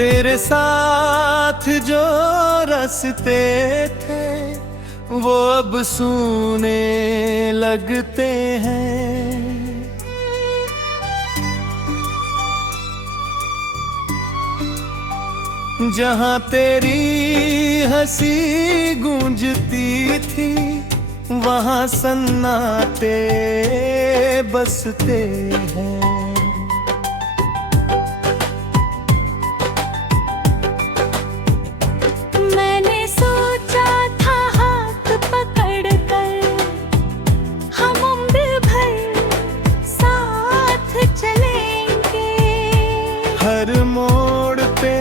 तेरे साथ जो रास्ते थे वो अब सूने लगते हैं। जहाँ तेरी हंसी गूंजती थी वहाँ सन्नाटे बसते हैं। हर मोड़ पे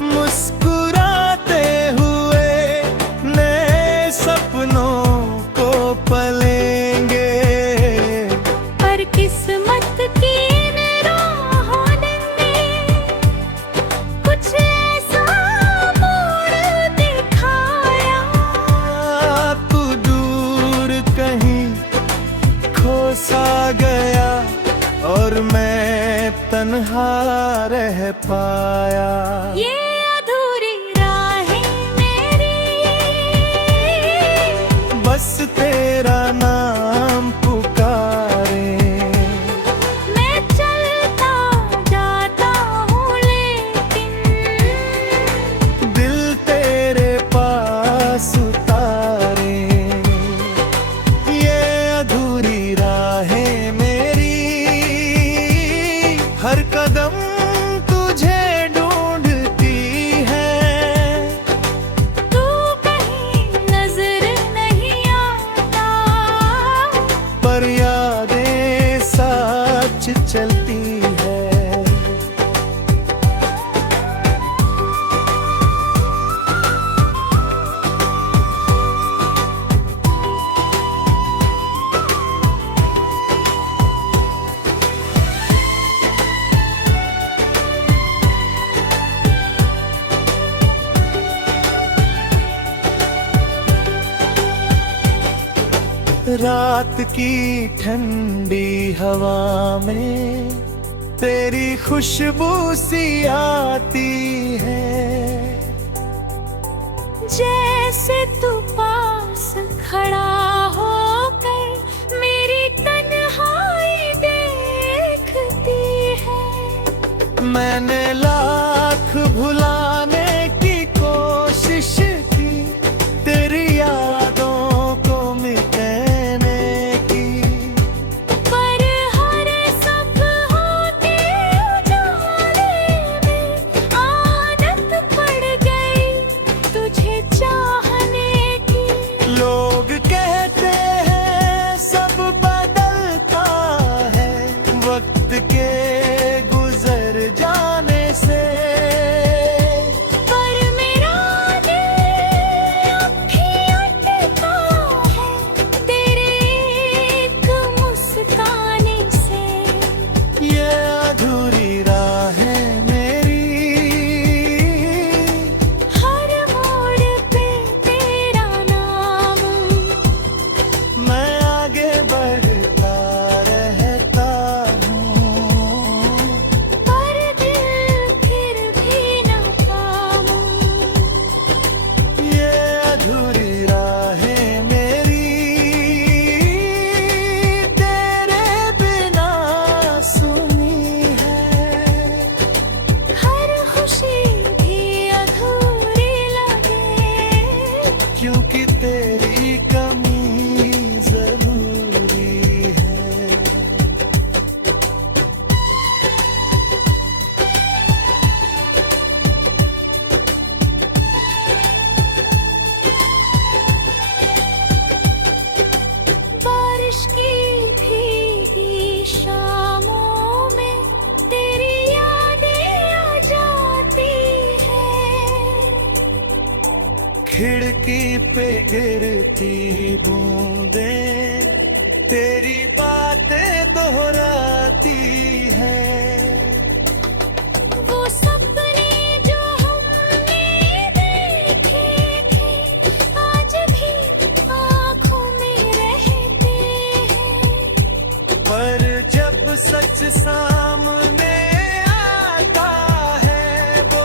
मुस्कुराते हुए नए सपनों को पलेंगे। पर किस्मत की राहों ने कुछ ऐसा मोड़ दिखाया। तू दूर कहीं खो सा गया और मैं तन्हा रह पाया। ये अधूरी राहें मेरी बस तेरा नाम पुकारे। मैं चलता जाता हूँ लेकिन दिल तेरे पास उतारे। ये अधूरी राहें मेरी हर कदम तुझे ढूंढती है। तू कहीं नजर नहीं आता पर यादें सच चलती है। रात की ठंडी हवा में तेरी खुशबू सी आती है। जैसे तू पास खड़ा होकर मेरी तन्हाई देखती है। मैंने लाख भुलाने की कोशिश की तेरी यादों को मिटाने की। पर हर सपनों के उजाले में आदत पड़ गई तुझे चाहने की। लोग कहते हैं सब बदलता है वक्त के गुजर जाने से। पर मेरा दिल अब भी अटका है तेरे एक मुस्काने से। ये अधूरी राहें मेरी हर मोड़ पे तेरा नाम मैं आगे बढ़ता रहता हूँ। पर दिल फिर भी नाकाम। ये अधूरी राहें मेरी तेरे बिना सुनी है। हर खुशी भी अधूरी लगे क्योंकि तेरी कमी जरूरी है। बारिश की भीगी शामों में तेरी यादें आ जाती है। खिड़की पे गिरती बूंदें तेरी बातें दोहराती है। वो सपने जो हमने देखे थे आज भी आँखों में रहते हैं। पर जब सच सामने आता है वो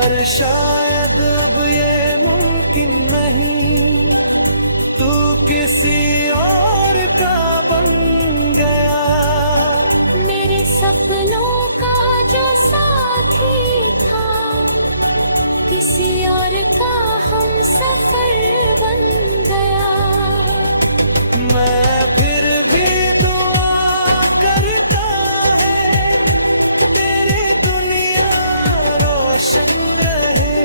पर शायद अब ये मुमकिन नहीं, तू किसी और का बन गया। मेरे सपनों का जो साथी था, किसी और का हम सफर बन गया। मैं फिर भी दुआ करता है, तेरी दुनिया रोशन रहे।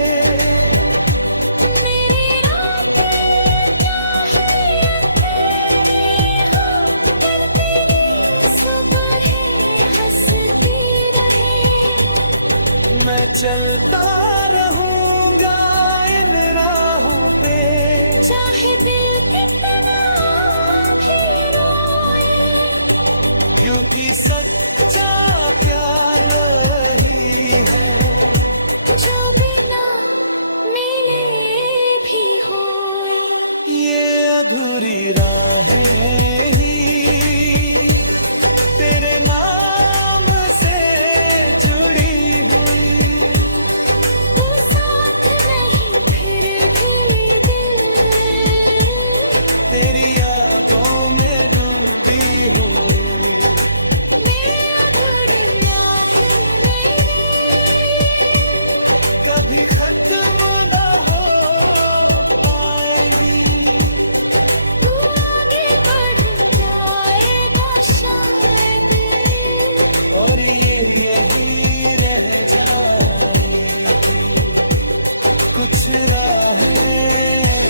मेरी रातें चाहे अंधेरी हो, पर तेरी सुबहें हंसती रहे। मैं चलता रहूंगा इन राहों पे, चाहे दिल कितना भी रोए, क्योंकि सच्चा प्यार वही है जो बिना मिले भी होए। ये अधूरी राहें ही तेरे नाम से जुड़ी हुई। तू साथ नहीं फिर भी दिल तेरी यादों में डूबी हुई। मेरी अधूरी यादें मेरी कभी खत्म न हो पाएंगी। तू आगे बढ़ जाएगा शायद, और ये यही रह जाएगी। कुछ राहें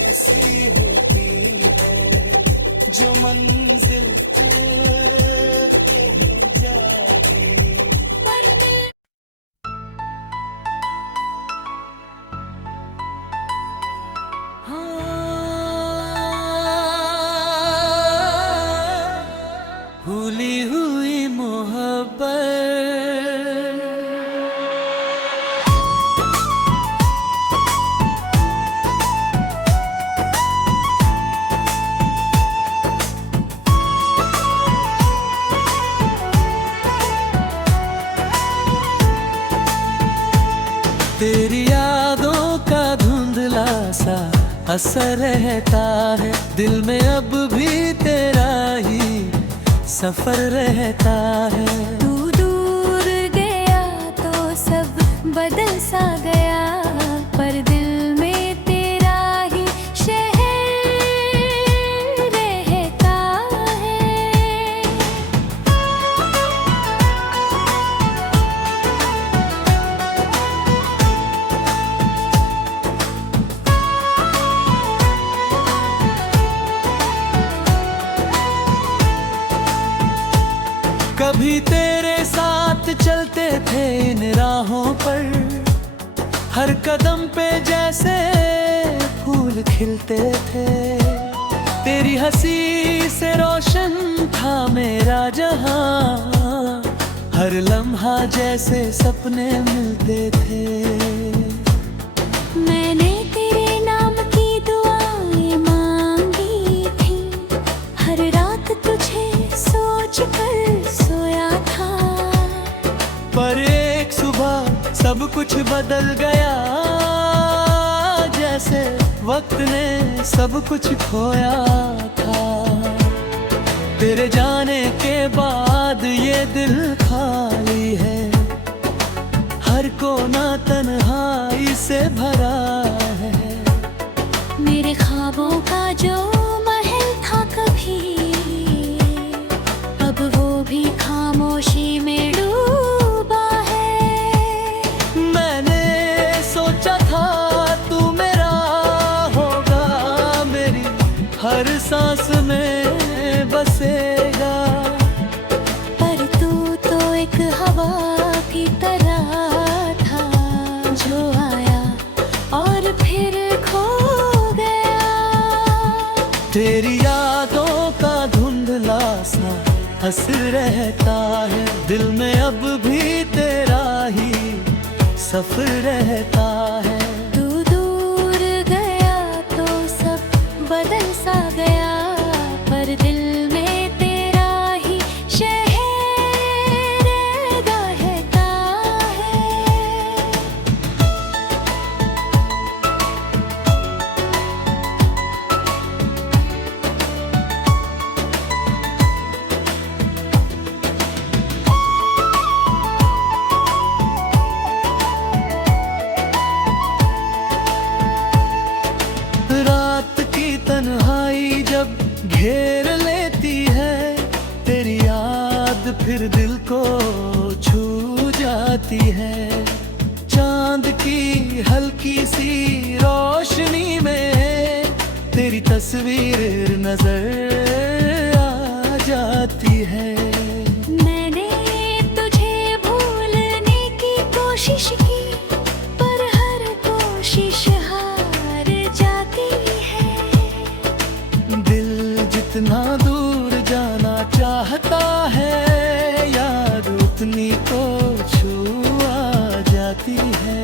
ऐसी होती है जो मंजिल तक कहीं जाएगी। पर मैं भूली हुई मोहब्बत। तेरी यादों का धुंधला सा असर रहता है, दिल में अब भी तेरा ही सफर रहता है। तू दूर गया तो सब बदल सा गया, पर दिल में तेरा ही शहर रहता है। कभी तेरे साथ चलते थे इन राहों पर, हर कदम पे जैसे फूल खिलते थे। तेरी हंसी से रोशन था मेरा जहां, हर लम्हा जैसे सपने मिलते थे। मैंने तेरे नाम की दुआएं मांगी थी, हर रात तुझे सोच कर सोया था। पर एक सुबह सब कुछ बदल गया, जैसे वक्त ने सब कुछ खोया था। तेरे जाने के बाद ये दिल खाली है, हर कोना तन्हाई से भरा है। मेरे ख्वाबों का जो महल था कभी, अब वो भी खामोशी में डूबा है। मैंने सोचा था तू मेरा होगा, मेरी हर सांस में बसेगा। पर तू तो एक हवा की तरह था, जो आया और फिर खो गया। तेरी यादों का धुंधला सा असर रहता है, दिल में अब भी तेरा ही सफर रहता है। तू दूर गया तो सब बदल सा गया, पर दिल में तेरा ही शहर रहता है। जाती है। चांद की हल्की सी रोशनी में तेरी तस्वीर नजर आ जाती है। मैंने तुझे भूलने की कोशिश की, पर हर कोशिश हार जाती है। दिल जितना दूर जाना चाहता है, याद उतनी तो छू आ जाती है।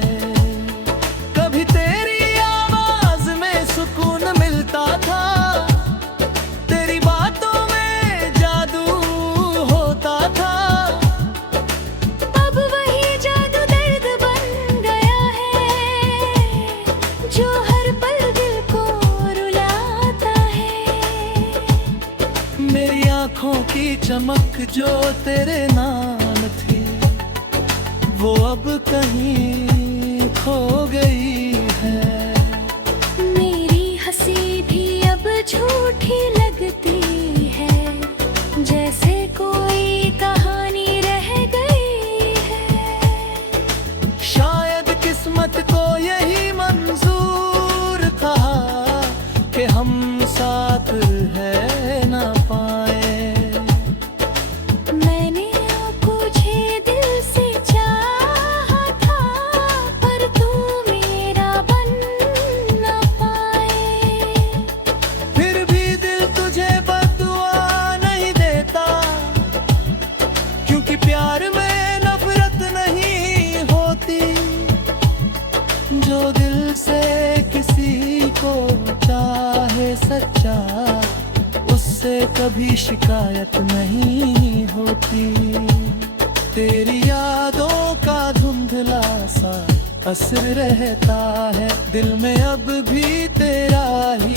कभी तेरी आवाज में सुकून मिलता था, तेरी बातों में जादू होता था। अब वही जादू दर्द बन गया है, जो हर पल दिल को रुलाता है। मेरी आंखों की चमक जो तेरे नाम थी, वो अब कहीं खो गई है। मेरी हंसी भी अब झूठी लगती है, जैसे कोई कहानी रह गई है। शायद किस्मत को यही मंजूर था कि हम साथ रह ना पाए। मैंने तुझे दिल से चाहा था, पर तू मेरा बन न पाए। फिर भी दिल तुझे बद्दुआ नहीं देता, क्योंकि प्यार में नफरत नहीं होती। जो दिल से किसी को चाहे सच्चा, उससे कभी शिकायत नहीं होती। तेरी यादों का धुंधला सा असर रहता है, दिल में अब भी तेरा ही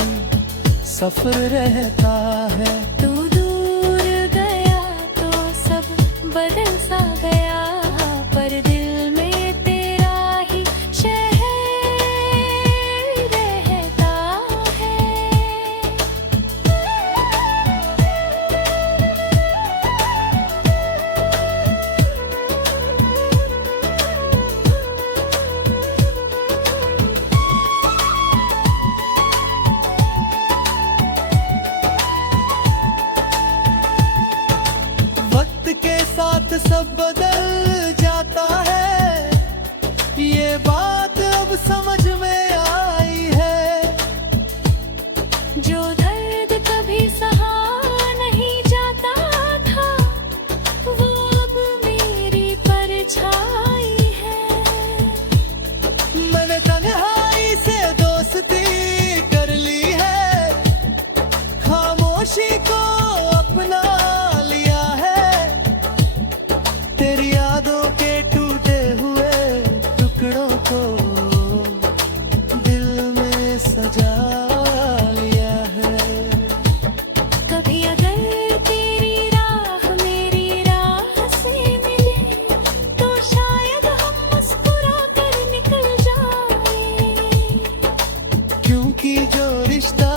सफर रहता है। तू दूर गया तो सब बदल सा गया, पर दिल में तेरा ही शहर रहता है। वक्त के साथ सब बदल जाता है, ये बात अब समझ में आई है। जो दर्द कभी सहा नहीं जाता था, वो अब मेरी परछाई है। मैंने तन्हाई से दोस्ती कर ली है, खामोशी को अपना लिया है। तेरी यादों के टूटे हुए टुकड़ों को दिल में सजा लिया है। कभी अगर तेरी राह मेरी राह से मिले, तो शायद हम मुस्कुरा कर निकल जाए। क्योंकि जो रिश्ता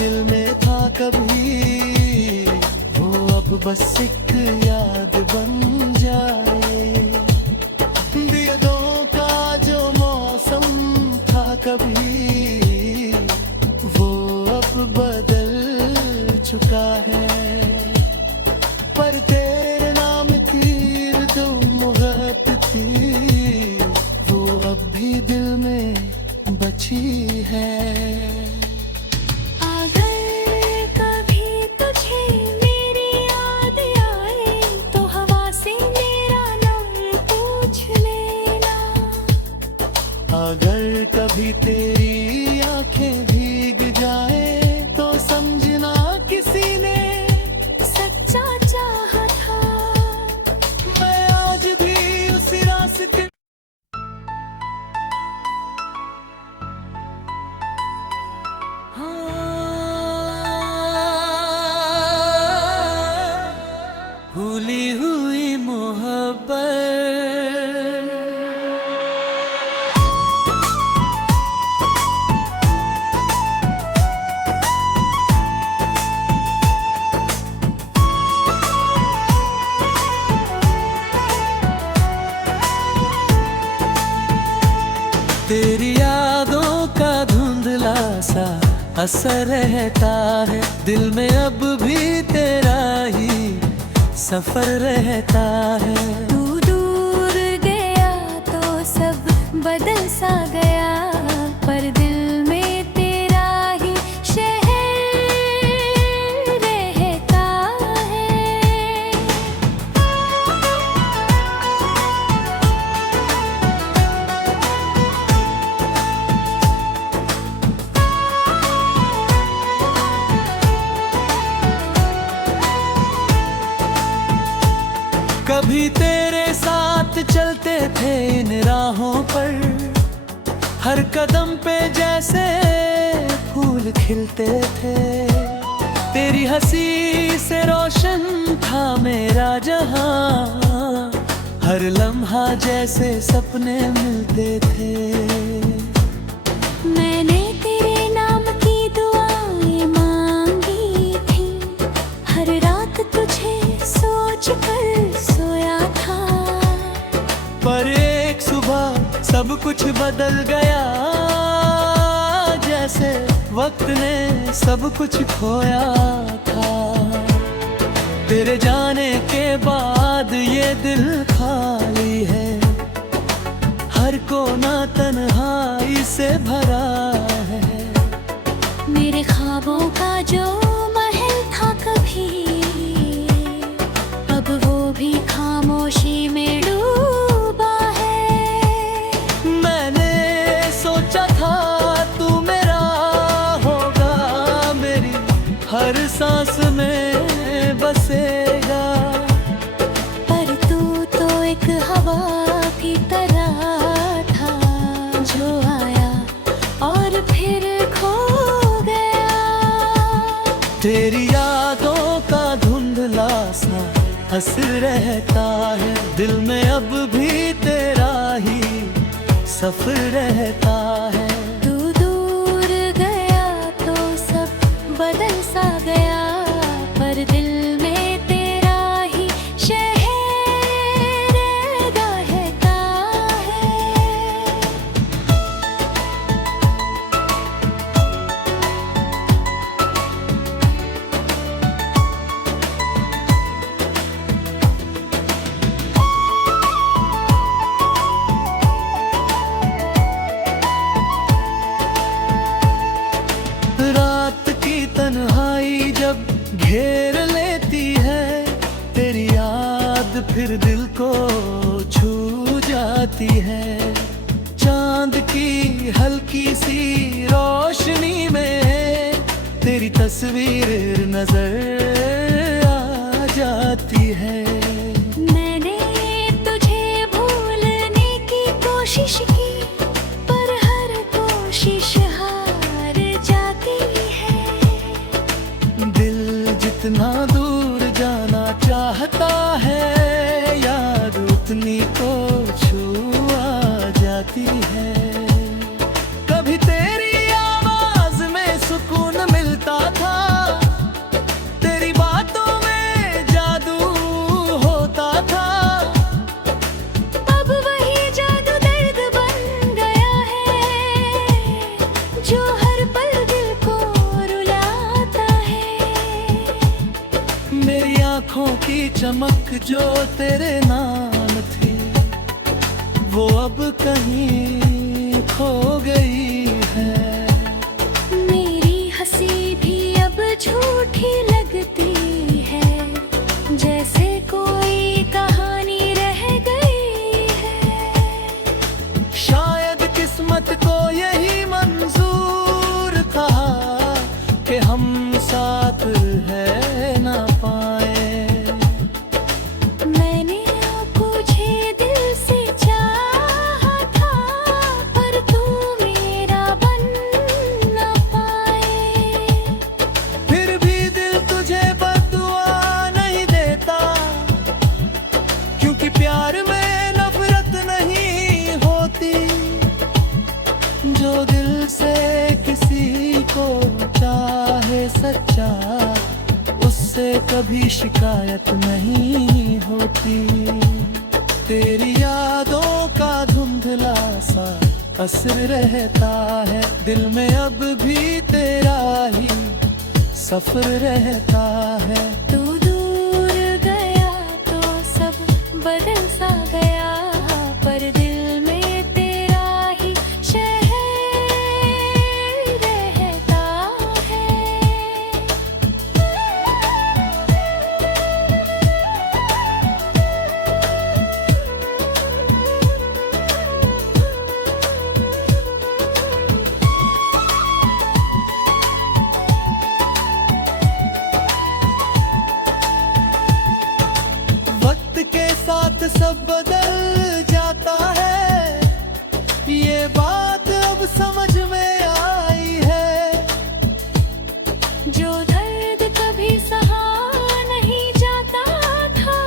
दिल में था कभी, वो अब बस एक याद बन जाए। दिलों का जो मौसम था कभी, वो अब बदल चुका है। पर तेरे नाम की जो मुहब्बत थी, वो अब भी दिल में बची है। अगर कभी तुझे मेरी याद आए, तो हवा से मेरा नाम पूछ लेना। अगर कभी तेरी आंखें भीग जाए, तो समझना किसी ने सच्चा चाहा था। मैं आज भी उसी रास्ते भूली हुई मोहब्बत। तेरी यादों का धुंधला सा असर रहता है, दिल में अब भी तेरा ही सफर रहता है। तू दूर गया तो सब बदल सा गया, पर दिल में तेरा ही शहर रहता है। कभी तेरे साथ चलते थे इन राहों पर, हर कदम पे जैसे फूल खिलते थे। तेरी हंसी से रोशन था मेरा जहां, हर लम्हा जैसे सपने मिलते थे। मैंने तेरे नाम की दुआएं मांगी थी, हर रात तुझे सोच कर सोया था। पर एक सुबह सब कुछ बदल गया, जैसे वक्त ने सब कुछ खोया था। तेरे जाने के बाद ये दिल खाली है, हर कोना तन्हाई से भरा है। मेरे ख्वाबों का जो महल था कभी, अब वो भी खामोशी में डूबा है। मैंने सोचा था तू मेरा होगा, मेरी हर सांस में बसेगा। पर तू तो एक हवा की तरह था, जो आया और फिर खो गया। तेरी यादों का धुंधला सा असर रहता है, दिल में अब भी तेरा ही सफर रहता है। तू दूर गया तो सब बदल सा गया, पर दिल में तेरा ही शहर रहता है। रात की तन्हाई जब घेर लेती है, तेरी याद फिर दिल को छू जाती है। चांद की हल्की सी रोशनी में तेरी तस्वीर नजर आ जाती है। मैंने तुझे भूलने की कोशिश की, पर हर कोशिश हार जाती है। दिल जितना दूर जाना चाहता है, याद उतनी तो छू आ जाती है। कभी तेरी आवाज में सुकून मिलता था, तेरी बातों में जादू होता था। अब वही जादू दर्द बन गया है, जो हर पल दिल को रुलाता है। मेरी आंखों की चमक जो तेरे नाम थी, वो अब कहीं खो गई है। मेरी हंसी भी अब झूठी लगती है, जैसे कोई कहानी रह गई है। शायद किस्मत को यही मंजूर था कि हम साथ रह ना पाए। मैंने तुझे दिल से चाहा था, पर तू मेरा बन ना पाए। फिर भी दिल तुझे बद्दुआ नहीं देता, क्योंकि प्यार में नफरत नहीं होती। जो दिल से किसी को चाहे सच्चा, उससे कभी शिकायत नहीं होती। तेरी यादों का धुंधला सा असर रहता है, दिल में अब भी तेरा ही सफर रहता है। तू दूर गया तो सब बदल सा गया, पर दिल में तेरा ही शहर रहता है। वक्त के साथ सब बदल जाता है, ये बात अब समझ में आई है। जो दर्द कभी सहा नहीं जाता था,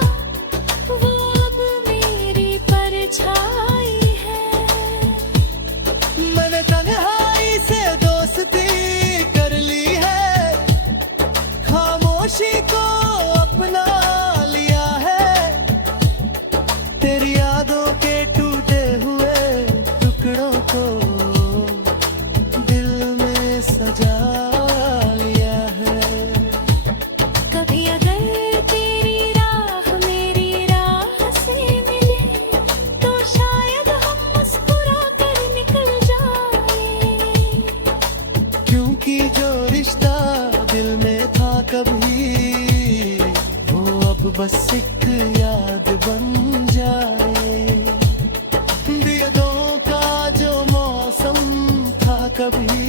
वो अब मेरी परछाई है। मैंने तन्हाई से दोस्ती कर ली है, खामोशी को अपना लिया है। तेरी यादों के टूटे हुए टुकड़ों को दिल में सजा लिया है। कभी अगर तेरी राह मेरी राह से मिले, तो शायद हम मुस्कुरा कर निकल जाए। क्योंकि जो रिश्ता दिल में था कभी, वो अब बस एक याद बन जाए। दिलों का जो मौसम था कभी,